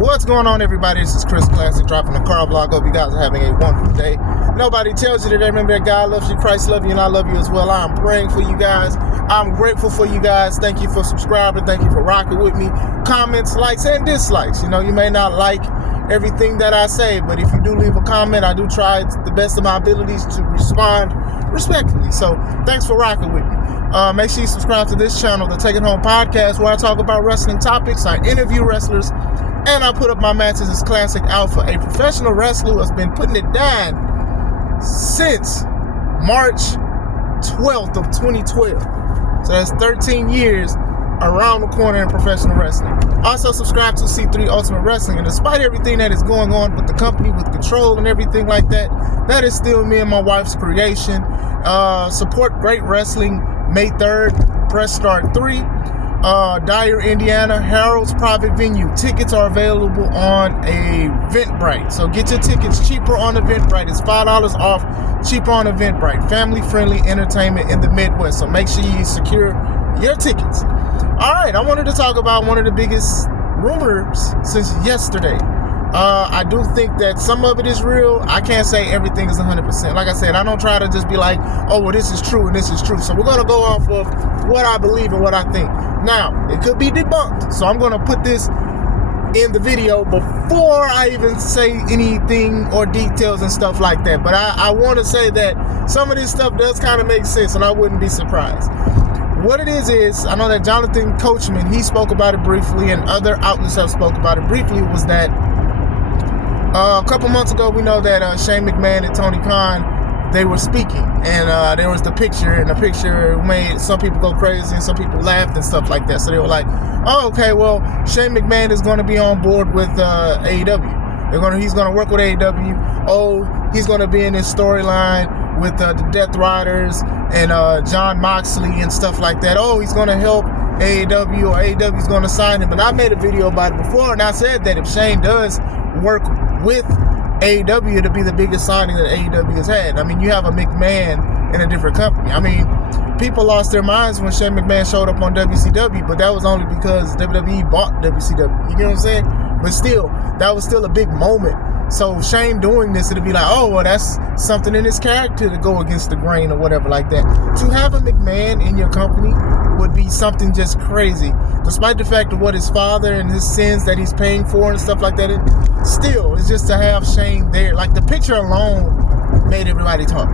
What's going on, everybody? This is Chris Classic dropping the car vlog. Hope you guys are having a wonderful day. Nobody tells you today. Remember that God loves you, Christ loves you, and I love you as well. I'm praying for you guys. I'm grateful for you guys. Thank you for subscribing. Thank you for rocking with me. Comments, likes, and dislikes. You know, you may not like everything that I say, but if you do leave a comment, I do try the best of my abilities to respond respectfully. So thanks for rocking with me. Make sure you subscribe to this channel, the Take It Home Podcast, where I talk about wrestling topics, I interview wrestlers, and I put up my matches as Classic Alpha, a professional wrestler who has been putting it down since March 12th of 2012. So that's 13 years around the corner in professional wrestling. Also subscribe to C3 Ultimate Wrestling, and despite everything that is going on with the company, with control and everything like that, that is still me and my wife's creation. Support great wrestling. May 3rd, press start 3. Dyer, Indiana, Harold's private venue. Tickets are available on Eventbrite. So get your tickets cheaper on Eventbrite. It's $5 off, cheaper on Eventbrite. Family-friendly entertainment in the Midwest. So make sure you secure your tickets. All right, I wanted to talk about one of the biggest rumors since yesterday. I do think that some of it is real. I can't say everything is 100%. Like I said, I don't try to just be like, oh, well, this is true and this is true. So we're going to go off of what I believe and what I think. Now, it could be debunked. So I'm going to put this in the video before I even say anything or details and stuff like that. But I want to say that some of this stuff does kind of make sense, and I wouldn't be surprised. What it is I know that Jonathan Coachman, he spoke about it briefly, and other outlets have spoke about it briefly, was that a couple months ago, we know that Shane McMahon and Tony Khan, they were speaking, and there was the picture, and the picture made some people go crazy, and some people laughed and stuff like that. So they were like, oh, okay, well, Shane McMahon is going to be on board with AEW. He's going to work with AEW. Oh, he's going to be in this storyline with the Death Riders and John Moxley and stuff like that. Oh, he's going to help AEW, or AEW is going to sign him. And I made a video about it before, and I said that if Shane does work with AEW, to be the biggest signing that AEW has had. I mean, you have a McMahon in a different company. I mean, people lost their minds when Shane McMahon showed up on WCW, but that was only because WWE bought WCW. You get what I'm saying? But still, that was still a big moment. So Shane doing this, it'll be like, oh, well, that's something in his character to go against the grain or whatever like that. To have a McMahon in your company would be something just crazy. Despite the fact of what his father and his sins that he's paying for and stuff like that, still, it's just to have Shane there. Like, the picture alone made everybody talk.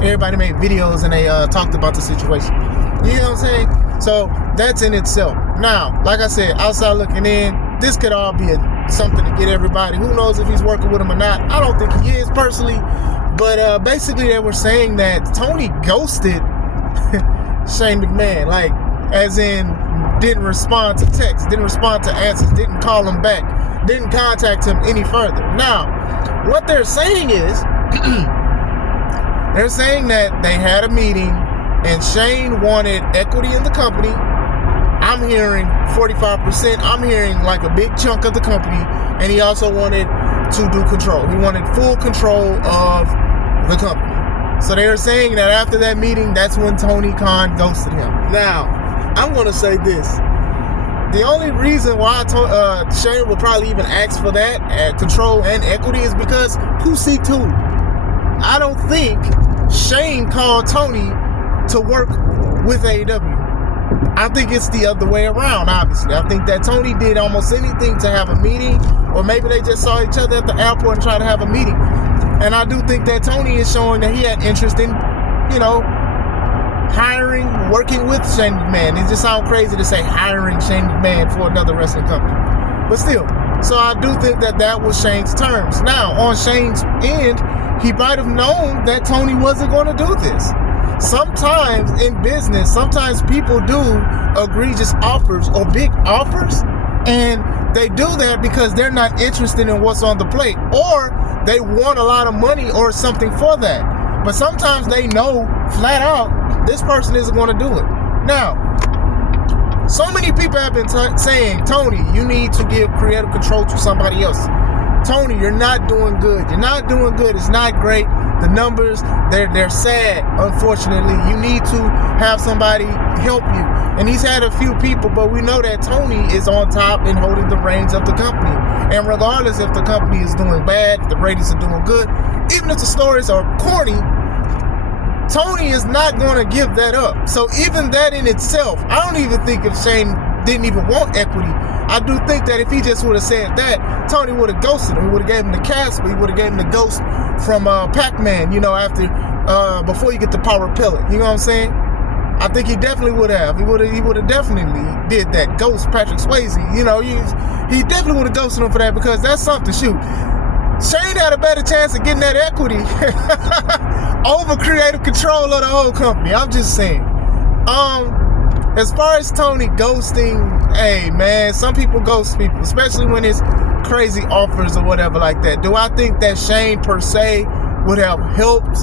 Everybody made videos and they talked about the situation. You know what I'm saying? So that's in itself. Now, like I said, outside looking in, this could all be something to get everybody. Who knows if he's working with him or not? I don't think he is personally. But basically, they were saying that Tony ghosted Shane McMahon. Like, as in, didn't respond to texts, didn't respond to answers, didn't call him back, didn't contact him any further. Now, what they're saying is, they're saying that they had a meeting and Shane wanted equity in the company. I'm hearing 45%. I'm hearing like a big chunk of the company. And he also wanted to do control. He wanted full control of the company. So they're saying that after that meeting, that's when Tony Khan ghosted him. Now, I'm going to say this. The only reason why Shane will probably even ask for that, control and equity, is because Pussy 2. I don't think Shane called Tony to work with AEW. I think it's the other way around, obviously. I think that Tony did almost anything to have a meeting, or maybe they just saw each other at the airport and tried to have a meeting. And I do think that Tony is showing that he had interest in, hiring, working with Shane McMahon. It just sounds crazy to say hiring Shane McMahon for another wrestling company. But still, so I do think that that was Shane's terms. Now, on Shane's end, he might have known that Tony wasn't going to do this. Sometimes in business, sometimes people do egregious offers or big offers, and they do that because they're not interested in what's on the plate, or they want a lot of money or something for that. But sometimes they know flat out this person isn't going to do it. Now, so many people have been saying, Tony, you need to give creative control to somebody else. Tony, you're not doing good. You're not doing good. It's not great. The numbers, they're sad, unfortunately. You need to have somebody help you. And he's had a few people, but we know that Tony is on top and holding the reins of the company. And regardless if the company is doing bad, if the ratings are doing good, even if the stories are corny, Tony is not going to give that up. So even that in itself, I don't even think if Shane didn't even want equity, I do think that if he just would have said that, Tony would have ghosted him. He would have gave him the Casper. He would have gave him the ghost from Pac-Man, after before you get the power pellet. You know what I'm saying? I think he definitely would have. He would have definitely did that. Ghost Patrick Swayze. He definitely would have ghosted him for that, because that's something. Shoot, Shane had a better chance of getting that equity over creative control of the whole company. I'm just saying. As far as Tony ghosting, hey man, some people ghost people, especially when it's crazy offers or whatever like that. Do I think that Shane per se would have helped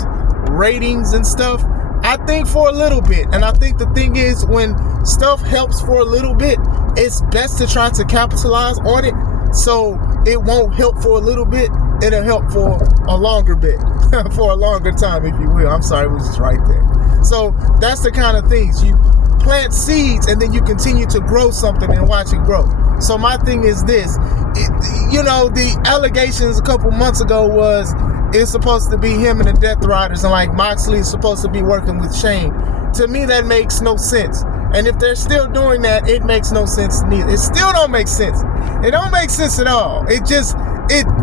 ratings and stuff? I think for a little bit. And I think the thing is, when stuff helps for a little bit, it's best to try to capitalize on it. So it won't help for a little bit. It'll help for a longer bit, for a longer time, if you will. I'm sorry, it was just right there. So that's the kind of things. You plant seeds and then you continue to grow something and watch it grow. So my thing is this, the allegations a couple months ago was it's supposed to be him and the Death Riders, and like Moxley is supposed to be working with Shane. To me, that makes no sense. And if they're still doing that, it makes no sense neither. It still don't make sense. It don't make sense at all. It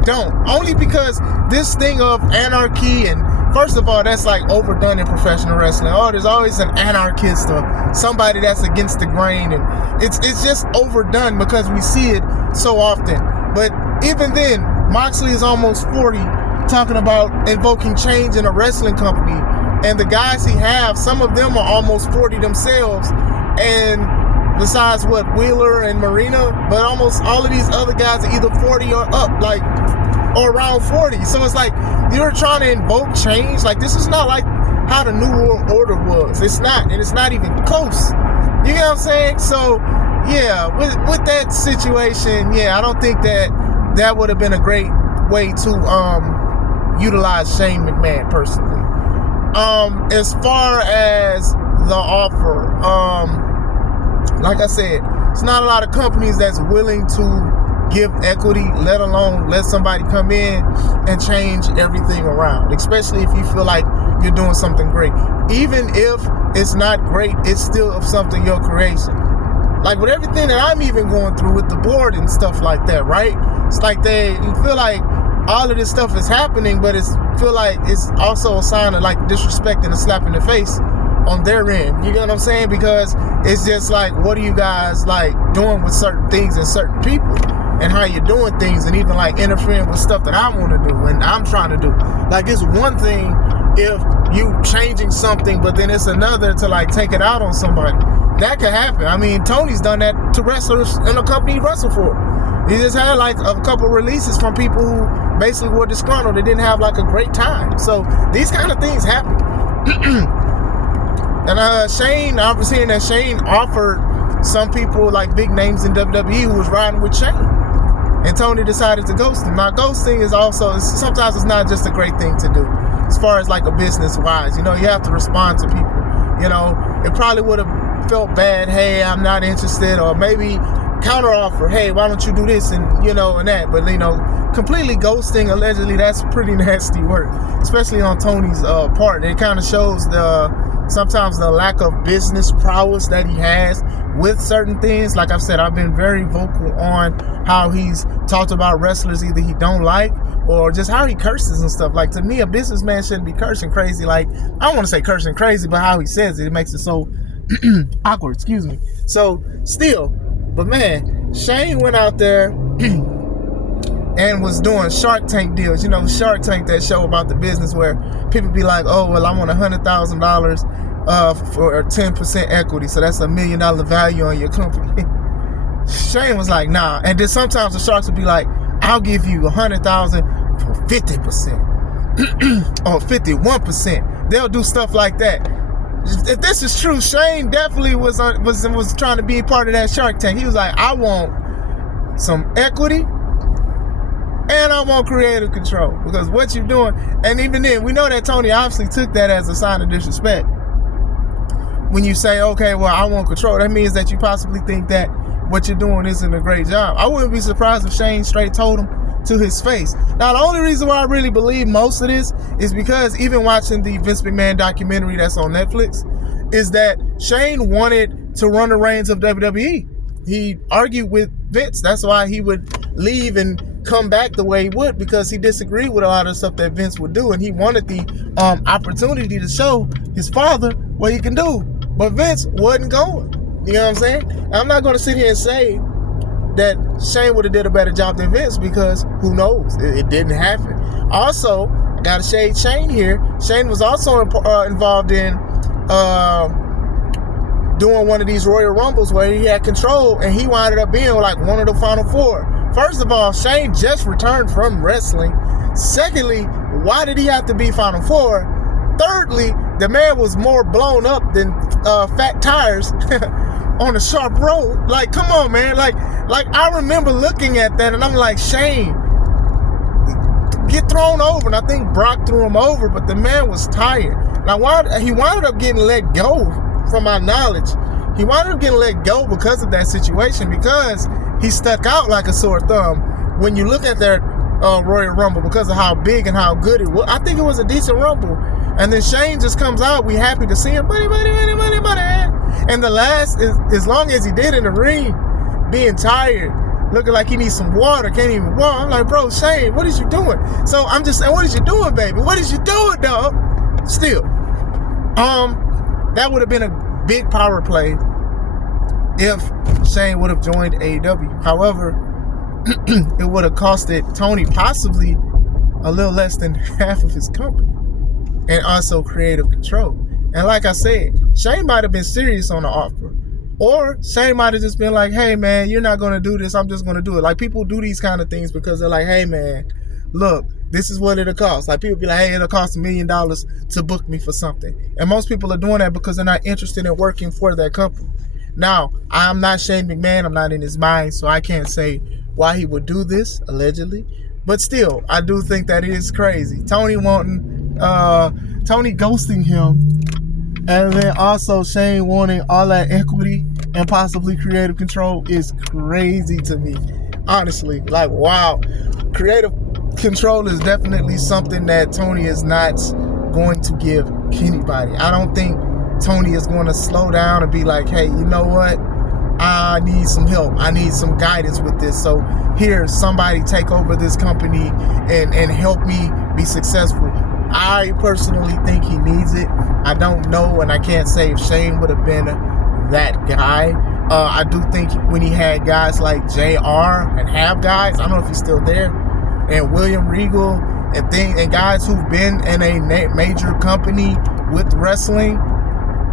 don't. Only because this thing of anarchy, and first of all, that's like overdone in professional wrestling. Oh, there's always an anarchist or somebody that's against the grain, and it's just overdone because we see it so often. But even then, Moxley is almost 40, talking about invoking change in a wrestling company. And the guys he has, some of them are almost 40 themselves. And besides Wheeler and Marina, but almost all of these other guys are either 40 or up, or around 40. So it's like, you're trying to invoke change. Like, this is not like how the New World Order was. It's not, and it's not even close. You know what I'm saying? So, yeah, with that situation, I don't think that would have been a great way to utilize Shane McMahon personally. As far as the offer, like I said, it's not a lot of companies that's willing to give equity, let alone let somebody come in and change everything around, especially if you feel like you're doing something great. Even if it's not great, it's still of something your creation. Like with everything that I'm even going through with the board and stuff like that, right? It's like you feel like all of this stuff is happening, but feel like it's also a sign of like disrespect and a slap in the face on their end. You get what I'm saying? Because it's just like, what are you guys like doing with certain things and certain people, and how you're doing things, and even like interfering with stuff that I want to do and I'm trying to do. Like, it's one thing if you changing something, but then it's another to like take it out on somebody. That could happen. I mean, Tony's done that to wrestlers in a company he wrestled for. He just had like a couple releases from people who basically were disgruntled. They didn't have like a great time. So these kind of things happen. And Shane, I was hearing that Shane offered some people like big names in WWE who was riding with Shane. And Tony decided to ghost him. Now, ghosting is also, sometimes it's not just a great thing to do. As far as like a business wise, you have to respond to people. It probably would have felt bad. Hey, I'm not interested. Or maybe counter offer, hey, why don't you do this, and and that. But completely ghosting, allegedly, that's pretty nasty work, especially on Tony's part. It kind of shows sometimes the lack of business prowess that he has with certain things. Like I've said, I've been very vocal on how he's talked about wrestlers either he don't like, or just how he curses and stuff. Like, to me, a businessman shouldn't be cursing crazy. Like, I don't want to say cursing crazy, but how he says it makes it so awkward, excuse me. So still, but man, Shane went out there and was doing Shark Tank deals. Shark Tank, that show about the business where people be like, oh, well, I want $100,000 for 10% equity. So that's $1 million value on your company. Shane was like, nah. And then sometimes the sharks would be like, I'll give you $100,000 for 50% or 51%. They'll do stuff like that. If this is true, Shane definitely was trying to be part of that Shark Tank. He was like, I want some equity and I want creative control, because what you're doing, and even then, we know that Tony obviously took that as a sign of disrespect. When you say, okay, well, I want control, that means that you possibly think that what you're doing isn't a great job. I wouldn't be surprised if Shane straight told him to his face. Now, the only reason why I really believe most of this is because even watching the Vince McMahon documentary that's on Netflix, is that Shane wanted to run the reins of WWE. He argued with Vince. That's why he would leave and come back the way he would, because he disagreed with a lot of stuff that Vince would do, and he wanted the opportunity to show his father what he can do. But Vince wasn't going. You know what I'm saying? I'm not going to sit here and say that Shane would have did a better job than Vince, because who knows? It didn't happen. Also, I got to shade Shane here. Shane was also involved in doing one of these Royal Rumbles where he had control, and he wound up being like one of the final four. First of all, Shane just returned from wrestling. Secondly, why did he have to be final four? Thirdly, the man was more blown up than fat tires on a sharp road. Like, come on, man. Like I remember looking at that, and I'm like, Shane, get thrown over. And I think Brock threw him over, but the man was tired. Now, he wound up getting let go, from my knowledge. He wound up getting let go because of that situation, because he stuck out like a sore thumb. When you look at that Royal Rumble, because of how big and how good it was, I think it was a decent Rumble. And then Shane just comes out. We happy to see him. Money. And the last, as long as he did in the ring, being tired, looking like he needs some water, can't even walk. I'm like, bro, Shane, what is you doing? So I'm just saying, what is you doing, baby? What is you doing, dog? Still, that would have been a big power play if Shane would have joined AEW. However, it would have costed Tony possibly a little less than half of his company, and also creative control. And like I said, Shane might have been serious on the offer, or Shane might have just been like, hey man, you're not going to do this, I'm just going to do it. Like, people do these kind of things because they're like, hey man, look, this is what it'll cost. Like, people be like, hey, it'll cost $1 million to book me for something. And most people are doing that because they're not interested in working for that company. Now, I'm not Shane McMahon, I'm not in his mind, so I can't say why he would do this, allegedly. But still, I do think that it is crazy. Tony ghosting him, and then also Shane wanting all that equity and possibly creative control is crazy to me. Honestly, like, wow. Creative control is definitely something that Tony is not going to give anybody. I don't think Tony is going to slow down and be like, hey, you know what? I need some help. I need some guidance with this. So here, somebody take over this company and help me be successful. I personally think he needs it. I don't know, and I can't say if Shane would have been that guy. I do think when he had guys like JR and have guys, I don't know if he's still there, and William Regal and guys who've been in a major company with wrestling,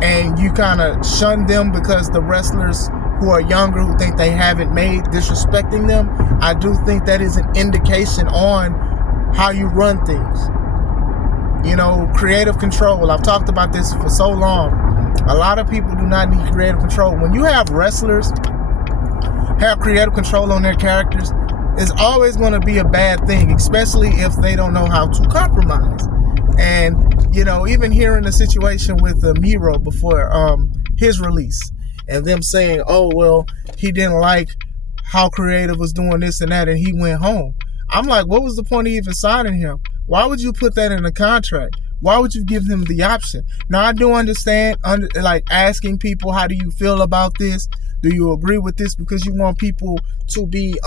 and you kind of shun them because the wrestlers who are younger, who think they haven't made, disrespecting them, I do think that is an indication on how you run things. You know, creative control. I've talked about this for so long. A lot of people do not need creative control. When you have wrestlers have creative control on their characters, it's always going to be a bad thing, especially if they don't know how to compromise. And, you know, even hearing the situation with Miro before his release, and them saying, oh, well, he didn't like how creative was doing this and that, and he went home. I'm like, what was the point of even signing him? Why would you put that in a contract? Why would you give him the option? Now, I do understand, like, asking people, how do you feel about this? Do you agree with this? Because you want people to be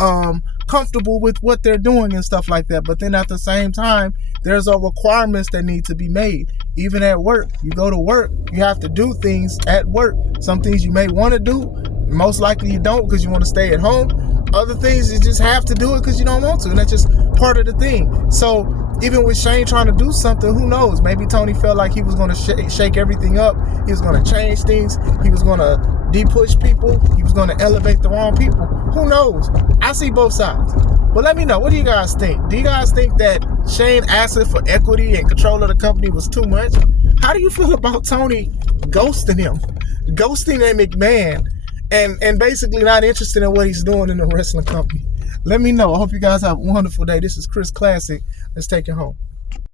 comfortable with what they're doing and stuff like that. But then at the same time, there's requirements that need to be made. Even at work, you go to work, you have to do things at work. Some things you may want to do, most likely you don't because you want to stay at home. Other things you just have to do it because you don't want to, and that's just part of the thing. So even with Shane trying to do something, who knows? Maybe Tony felt like he was going to shake everything up. He was going to change things. He was going to de-push people. He was going to elevate the wrong people. Who knows? I see both sides. But let me know, what do you guys think? Do you guys think that Shane asking for equity and control of the company was too much? How do you feel about Tony ghosting him? Ghosting a McMahon and basically not interested in what he's doing in the wrestling company? Let me know. I hope you guys have a wonderful day. This is Chris Classic. Let's take it home.